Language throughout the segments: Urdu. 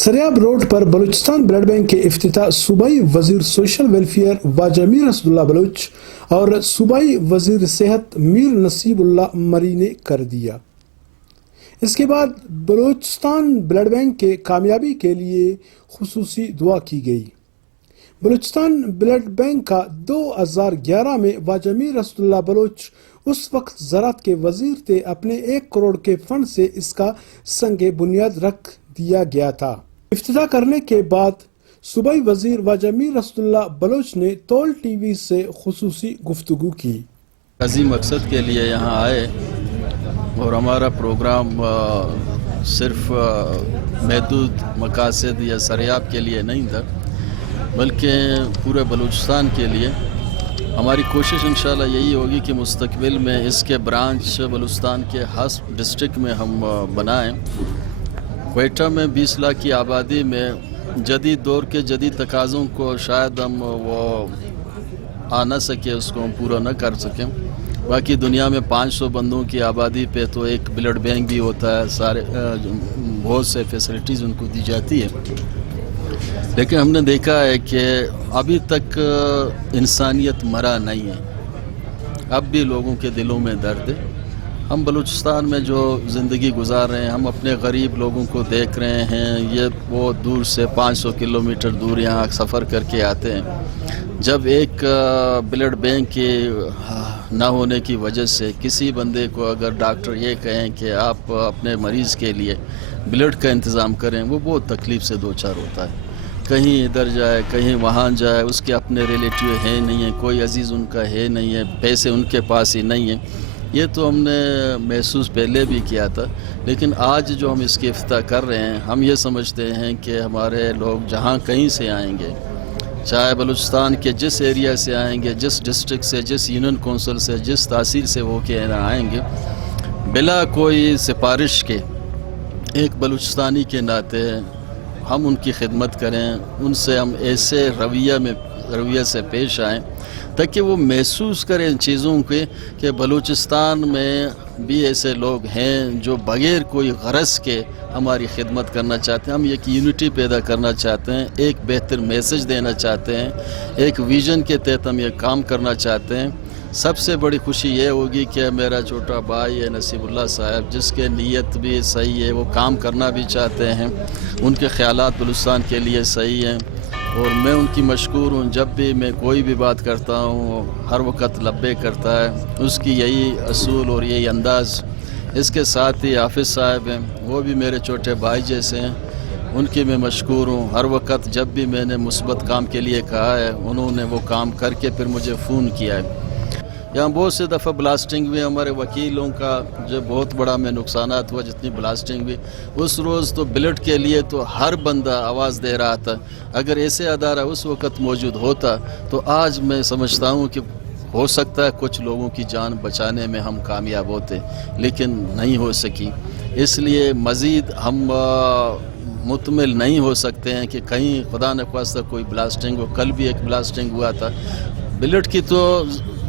سریاب روڈ پر بلوچستان بلڈ بینک کے افتتاح صوبائی وزیر سوشل ویلفیئر واجہ میر اسد اللہ بلوچ اور صوبائی وزیر صحت میر نصیب اللہ مری نے کر دیا۔ اس کے بعد بلوچستان بلڈ بینک کے کامیابی کے لیے خصوصی دعا کی گئی۔ بلوچستان بلڈ بینک کا 2011 میں واجہ میر اسد اللہ بلوچ اس وقت زراعت کے وزیر تھے۔ اپنے 1 کروڑ کے فنڈ سے اس کا سنگ بنیاد رکھ دیا گیا تھا۔ افتتاح کرنے کے بعد صوبائی وزیر واجہ میر اسد اللہ بلوچ نے تول ٹی وی سے خصوصی گفتگو کی۔ عظیم مقصد کے لیے یہاں آئے اور ہمارا پروگرام صرف محدود مقاصد یا سریاب کے لیے نہیں تھا، بلکہ پورے بلوچستان کے لیے۔ ہماری کوشش انشاءاللہ یہی ہوگی کہ مستقبل میں اس کے برانچ بلوچستان کے ہر ڈسٹرکٹ میں ہم بنائیں۔ کوئٹہ میں 20 لاکھ کی آبادی میں جدید دور کے جدید تقاضوں کو شاید ہم وہ آ نہ سکے، اس کو ہم پورا نہ کر سکیں۔ باقی دنیا میں 500 بندوں کی آبادی پہ تو ایک بلڈ بینک بھی ہوتا ہے، سارے بہت سے فیسلٹیز ان کو دی جاتی ہے، لیکن ہم نے دیکھا ہے کہ ابھی تک انسانیت مرا نہیں ہے، اب بھی لوگوں کے دلوں میں درد ہے۔ ہم بلوچستان میں جو زندگی گزار رہے ہیں، ہم اپنے غریب لوگوں کو دیکھ رہے ہیں، یہ بہت دور سے 500 کلومیٹر دور یہاں سفر کر کے آتے ہیں۔ جب ایک بلڈ بینک کے نہ ہونے کی وجہ سے کسی بندے کو اگر ڈاکٹر یہ کہیں کہ آپ اپنے مریض کے لیے بلڈ کا انتظام کریں، وہ بہت تکلیف سے دوچار ہوتا ہے۔ کہیں ادھر جائے، کہیں وہاں جائے، اس کے اپنے ریلیٹیو ہے نہیں ہے، کوئی عزیز ان کا ہے نہیں ہے، پیسے ان کے پاس ہی نہیں ہیں۔ یہ تو ہم نے محسوس پہلے بھی کیا تھا، لیکن آج جو ہم اس کی افتتاح کر رہے ہیں، ہم یہ سمجھتے ہیں کہ ہمارے لوگ جہاں کہیں سے آئیں گے، چاہے بلوچستان کے جس ایریا سے آئیں گے، جس ڈسٹرکٹ سے، جس یونین کونسل سے، جس تحصیل سے وہ کہ آئیں گے، بلا کوئی سفارش کے ایک بلوچستانی کے ناطے ہم ان کی خدمت کریں، ان سے ہم ایسے رویہ سے پیش آئیں تاکہ وہ محسوس کریں ان چیزوں کے کہ بلوچستان میں بھی ایسے لوگ ہیں جو بغیر کوئی غرض کے ہماری خدمت کرنا چاہتے ہیں۔ ہم ایک یونٹی پیدا کرنا چاہتے ہیں، ایک بہتر میسج دینا چاہتے ہیں، ایک ویژن کے تحت ہم یہ کام کرنا چاہتے ہیں۔ سب سے بڑی خوشی یہ ہوگی کہ میرا چھوٹا بھائی ہے نصیب اللہ صاحب، جس کے نیت بھی صحیح ہے، وہ کام کرنا بھی چاہتے ہیں، ان کے خیالات بلوچستان کے لیے صحیح ہیں، اور میں ان کی مشکور ہوں۔ جب بھی میں کوئی بھی بات کرتا ہوں، ہر وقت لبے کرتا ہے، اس کی یہی اصول اور یہی انداز۔ اس کے ساتھ ہی حافظ صاحب ہیں، وہ بھی میرے چھوٹے بھائی جیسے ہیں، ان کی میں مشکور ہوں۔ ہر وقت جب بھی میں نے مثبت کام کے لیے کہا ہے، انہوں نے وہ کام کر کے پھر مجھے فون کیا ہے۔ یہاں بہت سے دفعہ بلاسٹنگ بھی ہمارے وکیلوں کا جو بہت بڑا میں نقصانات ہوا، جتنی بلاسٹنگ بھی اس روز تو بلڈ کے لیے تو ہر بندہ آواز دے رہا تھا۔ اگر ایسے ادارہ اس وقت موجود ہوتا تو آج میں سمجھتا ہوں کہ ہو سکتا ہے کچھ لوگوں کی جان بچانے میں ہم کامیاب ہوتے، لیکن نہیں ہو سکی۔ اس لیے مزید ہم مطمئن نہیں ہو سکتے ہیں کہ کہیں خدا نخواستہ کوئی بلاسٹنگ ہو۔ کل بھی ایک بلاسٹنگ ہوا تھا۔ بلڈ کی تو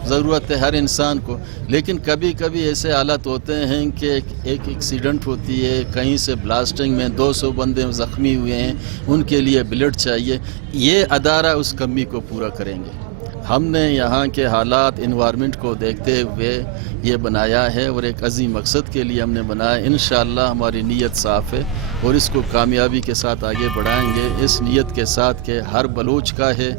ضرورت ہے ہر انسان کو، لیکن کبھی کبھی ایسے حالات ہوتے ہیں کہ ایک ایکسیڈنٹ ہوتی ہے، کہیں سے بلاسٹنگ میں 200 بندے زخمی ہوئے ہیں، ان کے لیے بلڈ چاہیے۔ یہ ادارہ اس کمی کو پورا کریں گے۔ ہم نے یہاں کے حالات، انوائرمنٹ کو دیکھتے ہوئے یہ بنایا ہے، اور ایک عظیم مقصد کے لیے ہم نے بنایا۔ انشاءاللہ ہماری نیت صاف ہے اور اس کو کامیابی کے ساتھ آگے بڑھائیں گے، اس نیت کے ساتھ کہ ہر بلوچ کا ہے،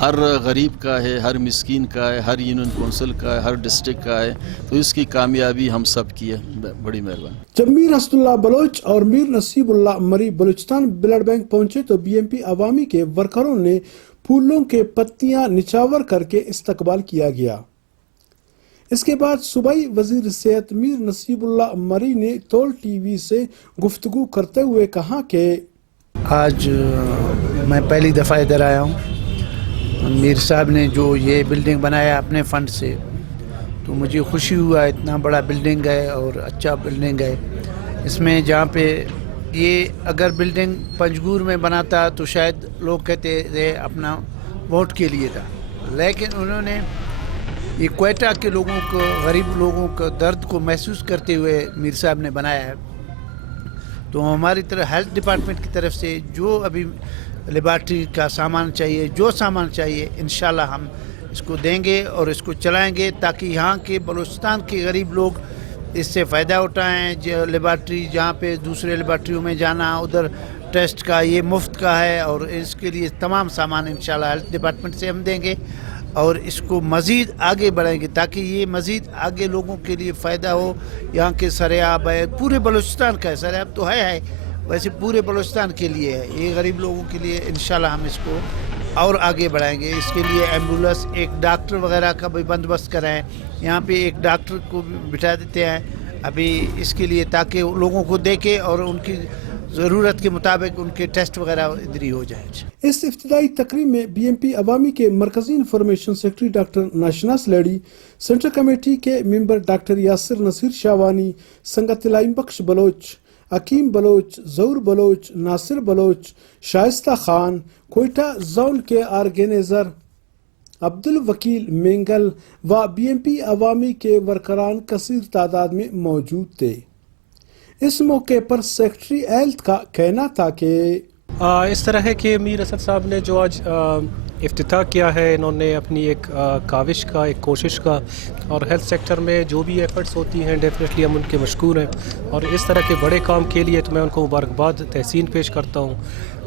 ہر غریب کا ہے، ہر مسکین کا ہے، ہر یونین کونسل کا ہے، ہر ڈسٹرکٹ کا ہے، تو اس کی کامیابی ہم سب کی ہے۔ بڑی مہربانی۔ جب میر اسد اللہ بلوچ اور میر نصیب اللہ مری بلوچستان بلڈ بینک پہنچے تو بی ایم پی عوامی کے ورکروں نے پھولوں کے پتیاں نچھاور کر کے استقبال کیا گیا۔ اس کے بعد صوبائی وزیر صحت میر نصیب اللہ مری نے تول ٹی وی سے گفتگو کرتے ہوئے کہا کہ آج میں پہلی دفعہ ادھر آیا ہوں۔ میر صاحب نے جو یہ بلڈنگ بنایا اپنے فنڈ سے، تو مجھے خوشی ہوا، اتنا بڑا بلڈنگ ہے اور اچھا بلڈنگ ہے۔ اس میں جہاں پہ یہ اگر بلڈنگ پنجگور میں بناتا تو شاید لوگ کہتے تھے اپنا ووٹ کے لیے تھا، لیکن انہوں نے یہ کوئٹہ کے لوگوں کو، غریب لوگوں کو درد کو محسوس کرتے ہوئے میر صاحب نے بنایا ہے۔ تو تو ہماری طرف ہیلتھ ڈپارٹمنٹ کی طرف سے جو ابھی لیبارٹری کا سامان چاہیے، جو سامان چاہیے، انشاءاللہ ہم اس کو دیں گے اور اس کو چلائیں گے تاکہ یہاں کے بلوچستان کے غریب لوگ اس سے فائدہ اٹھائیں. جو لیبارٹری جہاں پہ دوسرے لیبارٹریوں میں جانا ادھر ٹیسٹ کا یہ مفت کا ہے، اور اس کے لیے تمام سامان انشاءاللہ ہیلتھ ڈپارٹمنٹ سے ہم دیں گے اور اس کو مزید آگے بڑھائیں گے تاکہ یہ مزید آگے لوگوں کے لیے فائدہ ہو. یہاں کے سریاب ہے، پورے بلوچستان کا ہے، سریاب تو ہے ویسے پورے بلوچستان کے لیے ہے، یہ غریب لوگوں کے لیے انشاءاللہ ہم اس کو اور آگے بڑھائیں گے. اس کے لیے ایمبولینس، ایک ڈاکٹر وغیرہ کا بھی بندوبست کرائیں. یہاں پہ ایک ڈاکٹر کو بھی بٹھا دیتے ہیں ابھی اس کے لیے تاکہ لوگوں کو دیکھے اور ان کی ضرورت کے مطابق ان کے ٹیسٹ وغیرہ ادھر ہی ہو جائیں. اس افتتاحی تقریب میں بی ایم پی عوامی کے مرکزی انفارمیشن سیکرٹری ڈاکٹر ناشناس لیڈی، سینٹرل کمیٹی کے ممبر ڈاکٹر یاسر نصیر شاوانی، سنگت لائم بخش بلوچ، عقیم بلوچ، ظہور بلوچ، ناصر بلوچ، شائستہ خان، کوئٹہ زون کے آرگینیزر عبدالوکیل مینگل و بی ایم پی عوامی کے ورکران کثیر تعداد میں موجود تھے. اس موقع پر سیکرٹری ہیلتھ کا کہنا تھا کہ اس طرح ہے کہ میر اسد صاحب نے جو آج افتتاح کیا ہے، انہوں نے اپنی ایک کاوش کا، ایک کوشش کا، اور ہیلتھ سیکٹر میں جو بھی ایفرٹس ہوتی ہیں ڈیفینیٹلی ہم ان کے مشکور ہیں، اور اس طرح کے بڑے کام کے لیے تو میں ان کو مبارکباد تحسین پیش کرتا ہوں.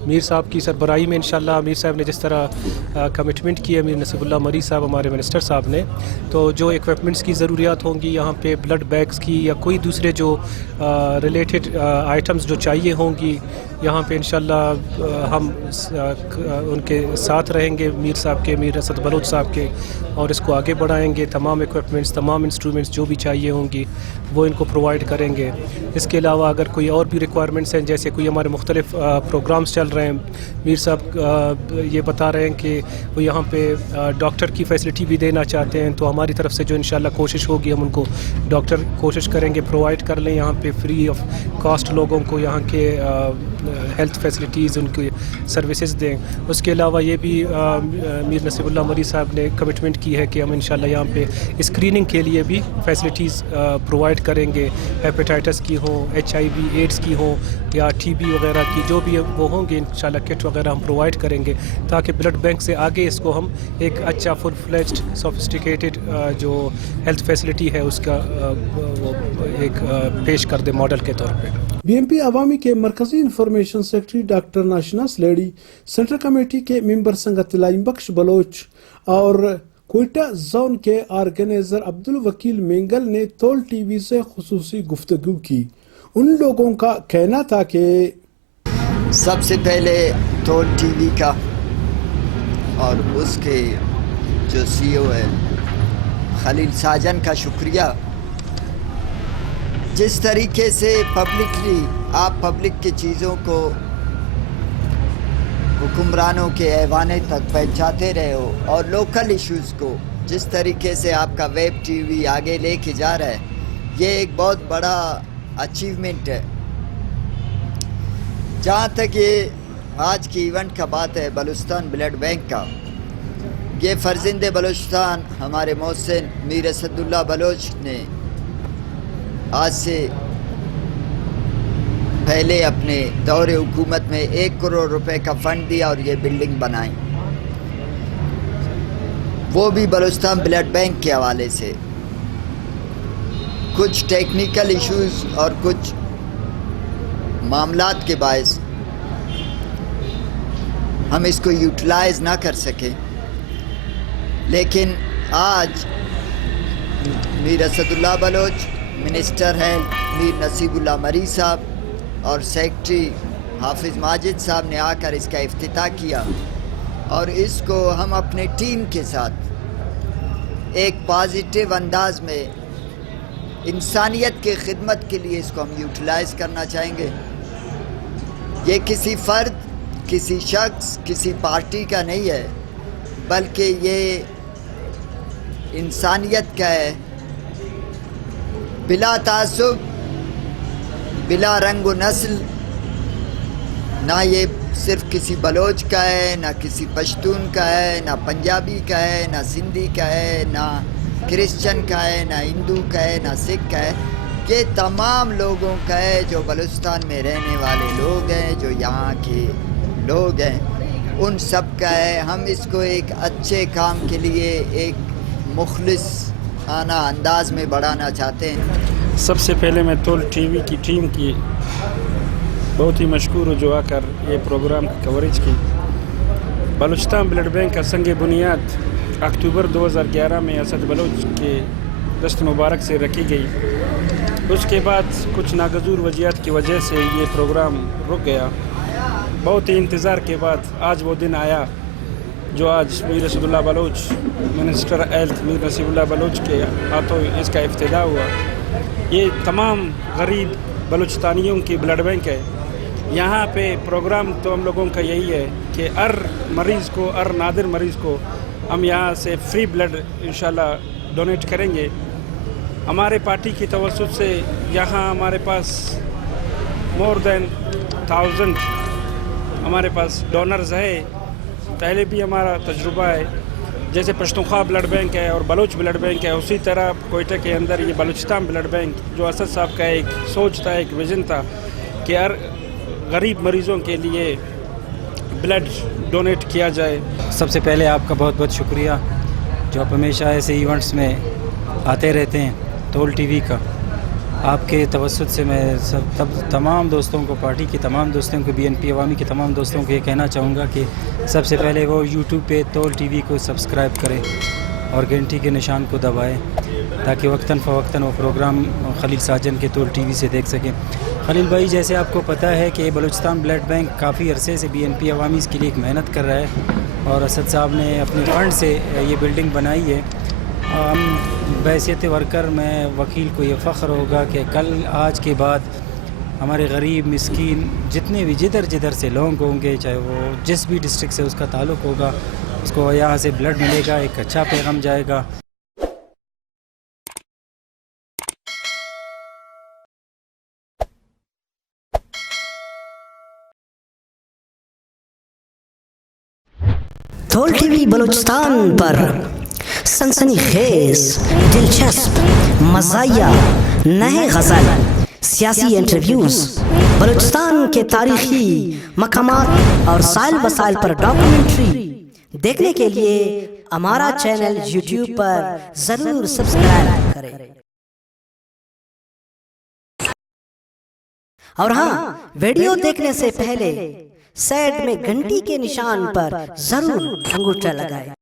میر صاحب کی سربراہی میں انشاءاللہ میر صاحب نے جس طرح کمٹمنٹ کی ہے، میر نصیب اللہ مری صاحب ہمارے منسٹر صاحب نے، تو جو ایکوپمنٹس کی ضروریات ہوں گی یہاں پہ، بلڈ بینکس کی یا کوئی دوسرے جو ریلیٹڈ آئٹمس جو چاہیے ہوں گی یہاں پہ انشاءاللہ ہم ان کے ساتھ رہیں گے، میر صاحب کے، میر اسد بلوچ صاحب کے، اور اس کو آگے بڑھائیں گے. تمام ایکوپمنٹس، تمام انسٹرومنٹس جو بھی چاہیے ہوں گی وہ ان کو پرووائڈ کریں گے. اس کے علاوہ اگر کوئی اور بھی ریکوائرمنٹس ہیں، جیسے کوئی ہمارے مختلف پروگرامز چل رہے ہیں، میر صاحب یہ بتا رہے ہیں کہ وہ یہاں پہ ڈاکٹر کی فیسلٹی بھی دینا چاہتے ہیں، تو ہماری طرف سے جو انشاءاللہ کوشش ہوگی ہم ان کو ڈاکٹر کوشش کریں گے پرووائڈ کر لیں یہاں پہ فری آف کاسٹ لوگوں کو یہاں کے ہیلتھ فیسلٹیز، ان کی سروسز دیں. اس کے علاوہ یہ بھی میر نصیب اللہ مری صاحب نے کمٹمنٹ کی ہے کہ ہم انشاءاللہ یہاں پہ اسکریننگ کے لیے بھی فیسلٹیز پرووائڈ کریں گے، ہیپیٹائٹس کی ہوں، HIV ایڈز کی ہوں، یا TB وغیرہ کی جو بھی وہ ہوں گے انشاءاللہ کٹ وغیرہ ہم پرووائڈ کریں گے، تاکہ بلڈ بینک سے آگے اس کو ہم ایک اچھا فل فلیجڈ سوفسٹیکیٹڈ جو ہیلتھ فیسلٹی ہے اس کا ایک پیش کر دے ماڈل کے طور پہ. بی ایم پی عوامی کے مرکزی انفارمیشن سیکرٹری ڈاکٹر ناشناس لیڈی، سینٹرل کمیٹی کے ممبر سنگت لائم بخش بلوچ اور کوئٹہ زون کے آرگینیزر عبدالوکیل مینگل نے تول ٹی وی سے خصوصی گفتگو کی. ان لوگوں کا کہنا تھا کہ سب سے پہلے تول ٹی وی کا اور اس کے جو CEO ہے خلیل ساجن کا شکریہ. جس طریقے سے پبلکلی آپ پبلک کی چیزوں کو حکمرانوں کے ایوانے تک پہنچاتے رہے ہو، اور لوکل ایشوز کو جس طریقے سے آپ کا ویب ٹی وی آگے لے کے جا رہا ہے، یہ ایک بہت بڑا اچیومنٹ ہے. جہاں تک یہ آج کی ایونٹ کا بات ہے بلوچستان بلڈ بینک کا، یہ فرزند بلوچستان ہمارے محسن میر اسد اللہ بلوچ نے آج سے پہلے اپنے دور حکومت میں 1 کروڑ روپے کا فنڈ دیا اور یہ بلڈنگ بنائی، وہ بھی بلوچستان بلڈ بینک کے حوالے سے. کچھ ٹیکنیکل ایشوز اور کچھ معاملات کے باعث ہم اس کو یوٹیلائز نہ کر سکے، لیکن آج میر اسد اللہ بلوچ، منسٹر ہیلتھ میر نصیب اللہ مری صاحب اور سیکرٹری حافظ ماجد صاحب نے آ کر اس کا افتتاح کیا، اور اس کو ہم اپنے ٹیم کے ساتھ ایک پازیٹیو انداز میں انسانیت کی خدمت کے لیے اس کو ہم یوٹیلائز کرنا چاہیں گے. یہ کسی فرد، کسی شخص، کسی پارٹی کا نہیں ہے، بلکہ یہ انسانیت کا ہے، بلا تعصب، بلا رنگ و نسل. نہ یہ صرف کسی بلوچ کا ہے، نہ کسی پشتون کا ہے، نہ پنجابی کا ہے، نہ سندھی کا ہے، نہ کرسچن کا ہے، نہ ہندو کا ہے، نہ سکھ کا ہے. یہ تمام لوگوں کا ہے جو بلوچستان میں رہنے والے لوگ ہیں، جو یہاں کے لوگ ہیں، ان سب کا ہے۔ ہم اس کو ایک اچھے کام کے لیے ایک مخلصانہ انداز میں بڑھانا چاہتے ہیں۔ سب سے پہلے میں تول ٹی وی کی ٹیم کی بہت ہی مشکور ہوں جو آ کر یہ پروگرام کی کوریج کی۔ بلوچستان بلڈ بینک کا سنگ بنیاد اکتوبر 2011 میں اسد بلوچ کے دست مبارک سے رکھی گئی۔ اس کے بعد کچھ ناگزیر وجوہات کی وجہ سے یہ پروگرام رک گیا۔ بہت ہی انتظار کے بعد آج وہ دن آیا جو آج میر اسد اللہ بلوچ منسٹر ہیلتھ میر نصیب اللہ بلوچ کے ہاتھوں اس کا افتتاح ہوا۔ یہ تمام غریب بلوچستانیوں کی بلڈ بینک ہے۔ یہاں پہ پروگرام تو ہم لوگوں کا یہی ہے کہ ہر مریض کو، ہر نادر مریض کو ہم یہاں سے فری بلڈ انشاءاللہ ڈونیٹ کریں گے۔ ہمارے پارٹی کی توسط سے یہاں ہمارے پاس مور دین 1000 ہمارے پاس ڈونرز ہے۔ پہلے بھی ہمارا تجربہ ہے، جیسے پشتونخوا بلڈ بینک ہے اور بلوچ بلڈ بینک ہے، اسی طرح کوئٹہ کے اندر یہ بلوچستان بلڈ بینک جو اسد صاحب کا ایک سوچ تھا، ایک ویژن تھا کہ ہر غریب مریضوں کے لیے بلڈ ڈونیٹ کیا جائے۔ سب سے پہلے آپ کا بہت بہت شکریہ جو آپ ہمیشہ ایسے ایونٹس میں آتے رہتے ہیں۔ تول ٹی وی کا آپ کے توسط سے میں تمام دوستوں کو، پارٹی کے تمام دوستوں کو، BNP عوامی کے تمام دوستوں کو یہ کہنا چاہوں گا کہ سب سے پہلے وہ یوٹیوب پہ تول ٹی وی کو سبسکرائب کریں اور گھنٹی کے نشان کو دبائیں تاکہ وقتاً فوقتاً وہ پروگرام خلیل ساجن کے تول ٹی وی سے دیکھ سکیں۔ خلیل بھائی، جیسے آپ کو پتہ ہے کہ بلوچستان بلڈ بینک کافی عرصے سے BNP عوامی اس کے لیے ایک محنت کر رہا ہے اور اسد صاحب نے اپنے فنڈ سے یہ بلڈنگ بنائی ہے۔ ہم بحیثیت ورکر میں وکیل کو یہ فخر ہوگا کہ کل آج کے بعد ہمارے غریب مسکین جتنے بھی جدھر سے لوگ ہوں گے، چاہے وہ جس بھی ڈسٹرکٹ سے اس کا تعلق ہوگا، اس کو یہاں سے بلڈ ملے گا، ایک اچھا پیغام جائے گا۔ تول ٹی وی بلوچستان پر سنسنی خیز، دلچسپ، مزاحیہ، نئے غزل، سیاسی انٹرویوز، بلوچستان کے تاریخی مقامات اور سائل وسائل پر ڈاکومنٹری دیکھنے کے لیے ہمارا چینل یوٹیوب پر ضرور سبسکرائب کریں۔ اور ہاں، ویڈیو دیکھنے سے پہلے سائڈ میں گھنٹی کے نشان پر ضرور انگوٹھا لگائیں۔